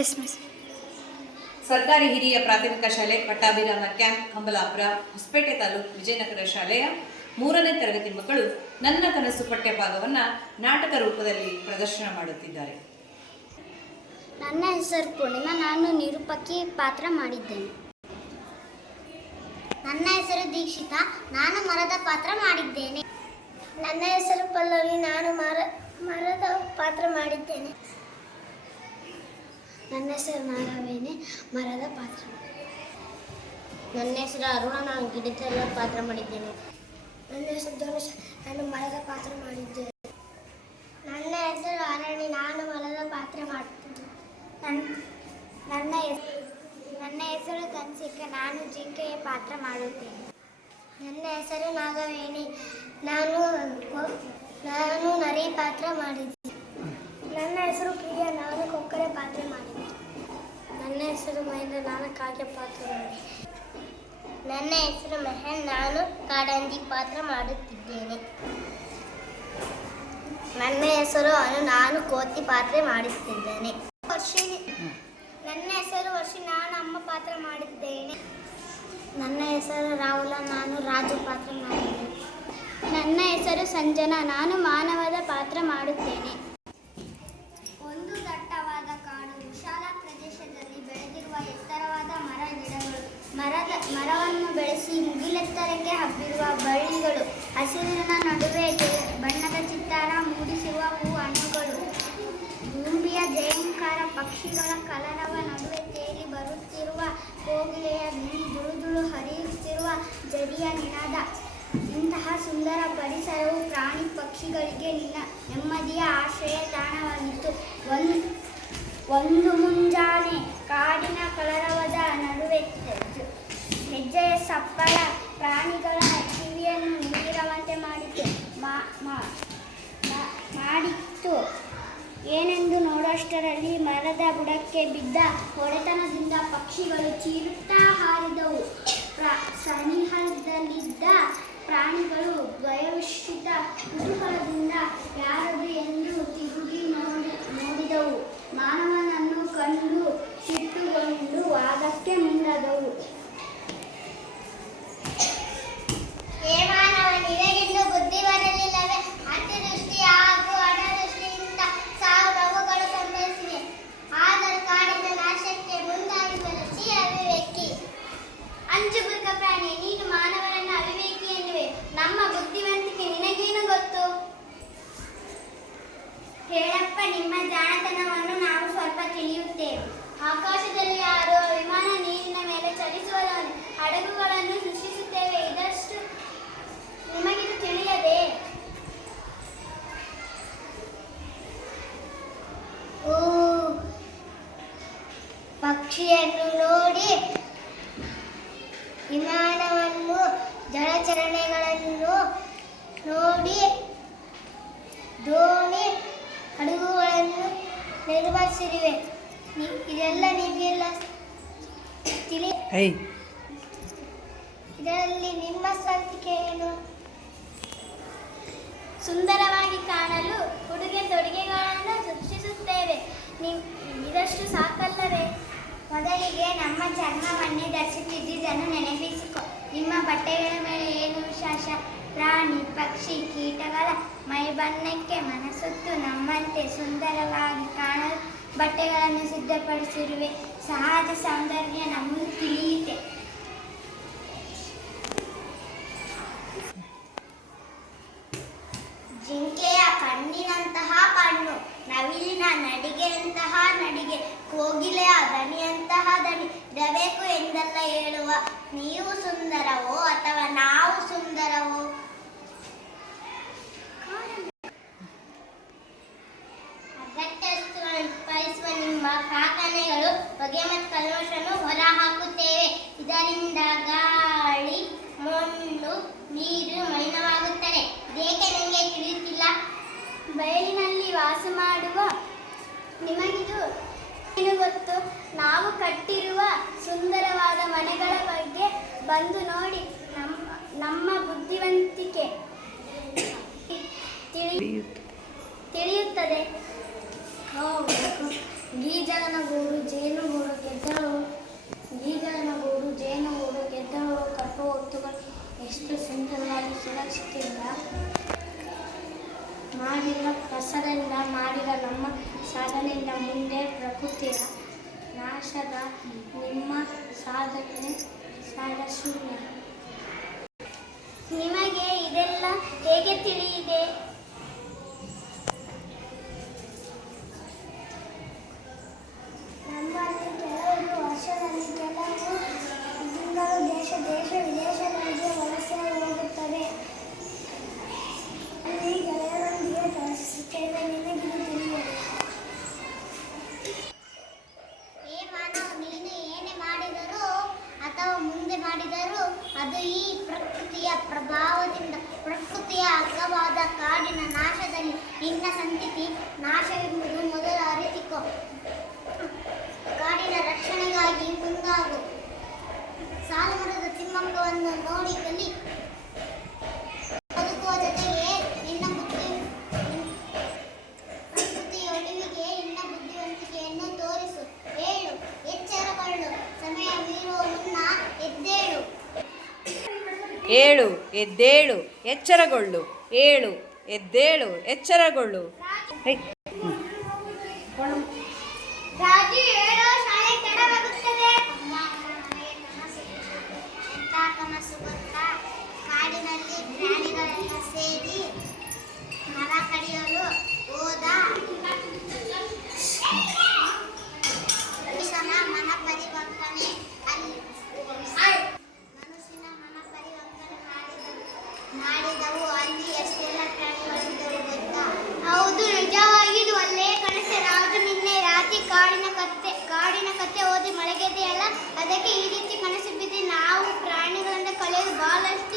Yes miss. ಸರ್ಕಾರಿ ಹಿರಿಯ ಪ್ರಾಥಮಿಕ ಶಾಲೆ ಪಟ್ಟಾಭಿರಾಮ ಕ್ಯಾಂಪ್ ಕಂಬಲಾಪುರ ಹೊಸಪೇಟೆ ತಾಲೂಕು ವಿಜಯನಗರ ಶಾಲೆಯ 3ನೇ ತರಗತಿ ಮಕ್ಕಳು ನನ್ನ ಕನಸು ಪಠ್ಯಭಾಗವನ್ನು ನಾಟಕ ರೂಪದಲ್ಲಿ ಪ್ರದರ್ಶನ ಮಾಡುತ್ತಿದ್ದಾರೆ. ನನ್ನ ಹೆಸರು ಪೂರ್ಣಿಮಾ, ನಾನು ನಿರೂಪಕಿ ಪಾತ್ರ ಮಾಡಿದ್ದೇನೆ. ನನ್ನ ಹೆಸರು ದೀಕ್ಷಿತಾ, ನಾನು ಮರದ ಪಾತ್ರ ಮಾಡಿದ್ದೇನೆ. ನನ್ನ ಹೆಸರು ಪಲ್ಲವಿ, ನಾನು ಮರದ ಪಾತ್ರ ಮಾಡಿದ್ದೇನೆ. ನನ್ನ ಹೆಸರು ನಾರಾವೇಣಿ, ಮರದ ಪಾತ್ರ. ನನ್ನ ಹೆಸರು ಅರುಣ, ನಾನು ಗಿಡದ ಪಾತ್ರ ಮಾಡಿದ್ದೇನೆ. ನನ್ನ ಹೆಸರು ಧನುಷ್, ನಾನು ಮರದ ಪಾತ್ರ ಮಾಡಿದ್ದೇನೆ. ನನ್ನ ಹೆಸರು ಅರಣಿ, ನಾನು ಮರದ ಪಾತ್ರ ಮಾಡುತ್ತೇನೆ. ನನ್ನ ಹೆಸರು ಕನ್ಸಿಕ, ನಾನು ಜಿಂಕೆಯ ಪಾತ್ರ ಮಾಡುತ್ತೇನೆ. ನನ್ನ ಹೆಸರು ನಾಗವೇಣಿ, ನಾನು ನರಿ ಪಾತ್ರ ಮಾಡಿದ್ದೇನೆ. ನನ್ನ ಹೆಸರು ಪ್ರಿಯಾ, ನಾನು ಕೊಕ್ಕರೆ ಪಾತ್ರ ಮಾಡಿದ್ದೇನೆ. ನನ್ನ ಹೆಸರು ಮಹೇಂದ್ರ, ನಾನು ಕಾಗೆ ಪಾತ್ರ ಮಾಡಿದ್ದೇನೆ. ನನ್ನ ಹೆಸರು ಮೆಹನ್, ನಾನು ಕಾಡಂದಿ ಪಾತ್ರ ಮಾಡುತ್ತಿದ್ದೇನೆ. ನನ್ನ ಹೆಸರು ಅನು, ನಾನು ಕೋತಿ ಪಾತ್ರ ಮಾಡುತ್ತಿದ್ದೇನೆ. ನನ್ನ ಹೆಸರು ವರ್ಷಿ, ನಾನು ಅಮ್ಮ ಪಾತ್ರ ಮಾಡಿದ್ದೇನೆ. ನನ್ನ ಹೆಸರು ರಾಹುಲ, ನಾನು ರಾಜು ಪಾತ್ರ ಮಾಡಿದ್ದೇನೆ. ನನ್ನ ಹೆಸರು ಸಂಜನಾ, ನಾನು ಮಾನವದ ಪಾತ್ರ ಮಾಡುತ್ತೇನೆ. ಒಂದು ದಟ್ಟವಾದ ಕಾಡು, ವಿಶಾಲ ಪ್ರದೇಶದಲ್ಲಿ ಬೆಳೆದಿರುವ ಎತ್ತರವಾದ ಗಿಡಗಳು, ಮರವನ್ನು ಬೆಳೆಸಿ ಮುಗಿಲೆತ್ತರಕ್ಕೆ ಹಬ್ಬಿರುವ ಬಳ್ಳಿಗಳು, ಹಸಿರಿನ ನಡುವೆ ಬಣ್ಣದ ಚಿತ್ತಾರ ಮೂಡಿಸಿರುವ ಹಣ್ಣುಗಳು, ಭೂಮಿಯ ಜಯಂಕಾರ, ಪಕ್ಷಿಗಳ ಕಲರವ ನಡುವೆ ತೇಲಿ ಬರುತ್ತಿರುವ ಕೋಗಿಲೆಯ ಧ್ವನಿ, ದುಳು ಹರಿಯುತ್ತಿರುವ ಜಡಿಯ ನಿನಾದ. ಇಂತಹ ಸುಂದರ ಪರಿಸರವು ಪ್ರಾಣಿ ಪಕ್ಷಿಗಳಿಗೆ ನೆಮ್ಮದಿಯ ಆಶ್ರಯ ತಾಣವಾಗಿತ್ತು. ಒಂದು ಮುಂಜಾನೆ ಕಾಡಿನ ಕಲರವದ ನಡುವೆ ಹೆಜ್ಜೆಯ ಸಪ್ಪಳ ಪ್ರಾಣಿಗಳ ಕಿವಿಯನ್ನು ನೀರವಂತೆ ಮಾಡಿತ್ತು. ಏನೆಂದು ನೋಡುವಷ್ಟರಲ್ಲಿ ಮರದ ಬುಡಕ್ಕೆ ಬಿದ್ದ ಹೊಡೆತನದಿಂದ ಪಕ್ಷಿಗಳು ಚೀರುತ್ತಾ ಹಾರಿದವು. ಸನಿಹದಲ್ಲಿದ್ದ ಪ್ರಾಣಿಗಳು ಭಯವಿಷ್ಟಿತ ಕುತೂಹಲದಿಂದ ಯಾರದು ಎಂದು ತಿರುಗಿ ನೋಡಿದವು. ಮಾನವನನ್ನು ಕಂಡು ಸಿಟ್ಟುಗೊಂಡು ವಾದಕ್ಕೆ ಮುಂದಾದವು. ನಿನಗಿನ್ನು ಬುದ್ಧಿ ಬರಲಿಲ್ಲವೇ? ಅತಿವೃಷ್ಟಿ ಹಾಗೂ ಅನಾವೃಷ್ಟಿಯಿಂದ ಸಾವು ನೋವುಗಳು ಸಂಭವಿಸಿವೆ. ಆದರೂ ಕಾಡಿನ ನಾಶಕ್ಕೆ ಮುಂದಾಗಿರುವ ಅವಿವೇಕಿ. ಅಂಜು ಬುರ್ಕ ಪ್ರಾಣಿ, ನೀನು ಮಾನವನನ್ನು ಅವಿವೇಕಿ ಎನ್ನುವೆ. ನಮ್ಮ ಬುದ್ಧಿವಂತಿಕೆ ನಿನಗೇನು ಗೊತ್ತು? ಹೇಳಪ್ಪ, ನಿಮ್ಮ ಜಾಣತನವನ್ನು ನಾವು ಸ್ವಲ್ಪ ತಿಳಿಯುತ್ತೇವೆ. ಆಕಾಶದಲ್ಲಿ ಹಾರುವ ವಿಮಾನ, ನೀರಿನ ಮೇಲೆ ಚಲಿಸುವ ಹಡಗುಗಳನ್ನು ಸೃಷ್ಟಿಸುತ್ತೇವೆ. ಇದಷ್ಟು ನಿಮಗಿದು ತಿಳಿಯದೆ? ಪಕ್ಷಿಯನ್ನು ನೋಡಿ, ವಿಮಾನವನ್ನು, ಜಲಚರಣೆಗಳನ್ನು ನೋಡಿ, ದೋಣಿ ಹಡಗುಗಳನ್ನು ನಿರ್ಮಿಸಿರುವೆ. ಇದೆಲ್ಲ ನಿಮಗೆಲ್ಲ ಇದರಲ್ಲಿ ನಿಮ್ಮ ಸ್ವಂತಿಕೆ ಏನು? ಸುಂದರವಾಗಿ ಕಾಣಲು ಉಡುಗೆ ತೊಡುಗೆಗಳನ್ನು ಸೃಷ್ಟಿಸುತ್ತೇವೆ. ಇದಷ್ಟು ಸಾಕಲ್ಲವೇ? ಮೊದಲಿಗೆ ನಮ್ಮ ಚರ್ಮವನ್ನೇ ಧರಿಸುತ್ತಿದ್ದುದನ್ನು ನೆನಪಿಸಿಕೊ. ನಿಮ್ಮ ಬಟ್ಟೆಗಳ ಮೇಲೆ ಏನು ವಿಶೇಷ? ಪ್ರಾಣಿ ಪಕ್ಷಿ ಕೀಟಗಳ ಮೈಬಣ್ಣಕ್ಕೆ ಮನಸ್ಸೊತ್ತು ನಮ್ಮಂತೆ ಸುಂದರವಾಗಿ ಕಾಣಲು ಬಟ್ಟೆಗಳನ್ನು ಸಿದ್ಧಪಡಿಸಿರುವೆ. ಸಹಜ ಸೌಂದರ್ಯ ನಮಗೆ ತಿಳಿಯುತ್ತೆ. ಜಿಂಕೆಯ ಕಣ್ಣಿನಂತಹ ಕಣ್ಣು, ನವಿಲಿನ ನಡಿಗೆಯಂತಹ ನಡಿಗೆ, ಕೋಗಿಲೆಯ ದನಿಯಂತಹ ದನಿ ಇರಬೇಕು ಎಂದೆಲ್ಲ ಹೇಳುವ. ನೀವು ಸುಂದರವೋ ಅಥವಾ ನಾವು ಸುಂದರವೋ? ಅಗತ್ಯ ವಸ್ತುಗಳನ್ನು ಉತ್ಪಾದಿಸುವ ನಿಮ್ಮ ಕಾರ್ಖಾನೆಗಳು ಹೊಗೆ ಮತ್ತು ಕಲ್ಮಶವನ್ನು ಹೊರಹಾಕುತ್ತೇವೆ. ಇದರಿಂದ ಗಾಳಿ, ಮಣ್ಣು, ನೀರು ಮಲಿನವಾಗುತ್ತದೆ. ಇದೇಕೆ ನನಗೆ ತಿಳಿಯುತ್ತಿಲ್ಲ? ಬಯಲಿನಲ್ಲಿ ವಾಸ ಮಾಡುವ ನಿಮಗಿದು ಏನು ಗೊತ್ತು? ನಾವು ಕಟ್ಟಿರುವ ಸುಂದರವಾದ ಮನೆಗಳ ಬಗ್ಗೆ ಬಂದು ನೋಡಿ. ನಮ್ಮ ಬುದ್ಧಿವಂತಿಕೆ ತಿಳಿಯುತ್ತದೆ. ಗೀಜಗನಗೂಡು ಜೇನುಗೂಡು ಗೆದ್ದಳು ಗೀಜಗನಗೂಡು ಜೇನುಗೂಡು ಗೆದ್ದಳು ಕಟ್ಟುವ ಹೊತ್ತುಗಳು ಎಷ್ಟು ಸುಂದರವಾಗಿ ಸುರಕ್ಷತೆಯಿಂದ ಮಾಡಿದ ಕಸದಿಂದ ಮಾಡಿದ ನಮ್ಮ ಸಾಧನೆಯಿಂದ ಮುಂದೆ ಪ್ರಕೃತಿಯ ನಾಶದ ನಿಮ್ಮ ಸಾಧನೆ ಶೂನ್ಯ. ನಿಮಗೆ ಇದೆಲ್ಲ ಹೇಗೆ ತಿಳಿಯಿದೆ? ನಮ್ಮಲ್ಲಿ ಕೆಲವರು ವರ್ಷದಲ್ಲಿ ಕೆಲವು ತಿಂಗಳು ದೇಶ ವಿದೇಶಗಳಿಗೆ ವಲಸೆ ಹೋಗುತ್ತವೆ. ಅಲ್ಲಿ ಗೆಳೆಯರೊಂದಿಗೆ ಕೆಲಸುತ್ತೇವೆ. ನಿನಗೆ ತಿಳಿಯದು. ನೀನು ಏನೇ ಮಾಡಿದರೂ ಅಥವಾ ಮುಂದೆ ಮಾಡಿದರೂ ಅದು ಈ ಪ್ರಕೃತಿಯ ಪ್ರಭಾವದಿಂದ ಪ್ರಕೃತಿಯ ಅಗ್ಗವಾದ ಕಾಡಿನ ನಾಶದಲ್ಲಿ ನಿನ್ನ ಸಂತತಿ ನಾಶವೆಂಬುದು ಮೊದಲು ಅರಿತುಕೋ. ಕಾಡಿನ ರಕ್ಷಣೆಗಾಗಿ ಮುಂದಾಗು. ಸಾಲುಮರದ ತಿಮ್ಮಕ್ಕವನ್ನು ನೋಡಿ ಕಲಿ. ಬದುಕುವ ಜೊತೆಗೆ ನಿನ್ನ ಪ್ರಕೃತಿಯ ಉಳಿವಿಗೆ ನಿನ್ನ ಬುದ್ಧಿವಂತಿಕೆಯನ್ನು ತೋರಿಸು. ಏಳು, ಎಚ್ಚರಗೊಳ್ಳು. ಸಮಯ ಮೀರುವ ಮುನ್ನ ಎದ್ದೇಳು. ಏಳು ಎದ್ದೇಳು ಎಚ್ಚರಗೊಳ್ಳು. ಏಳು ಎದ್ದೇಳು ಎಚ್ಚರಗೊಳ್ಳು. ರಾಜು ಹೇಳೋ ಶಾಲೆ ತಡವಾಗುತ್ತದೆ. ಎಂಥ ಕನಸು ಗೊತ್ತಾ? ಕಾಡಿನಲ್ಲಿ ಪ್ರಾಣಿಗಳೆಲ್ಲ ಸೇರಿ ಮರ ಕಡಿಯಲು ಹೋದ. ಮನುಷ್ಯನ ಮನ ಪರಿವರ್ತನೆ ಮಾಡಿದವು. ಅಲ್ಲಿ ಎಷ್ಟೆಲ್ಲ ಪ್ರಾಣಿಗಳಿದ್ದವು ಗೊತ್ತಾ? ಹೌದು, ನಿಜವಾಗಿ ಇದು ಒಳ್ಳೆಯ ಕನಸು. ರಾಜು ನಿನ್ನೆ ರಾತ್ರಿ ಕಾಡಿನ ಕತೆ ಓದಿ ಮಲಗಿದೆಯಲ್ಲ, ಅದಕ್ಕೆ ಈ ರೀತಿ ಕನಸು ಬಿದ್ದು ನಾವು ಪ್ರಾಣಿಗಳಿಂದ ಕಳೆದು ಬಹಳಷ್ಟು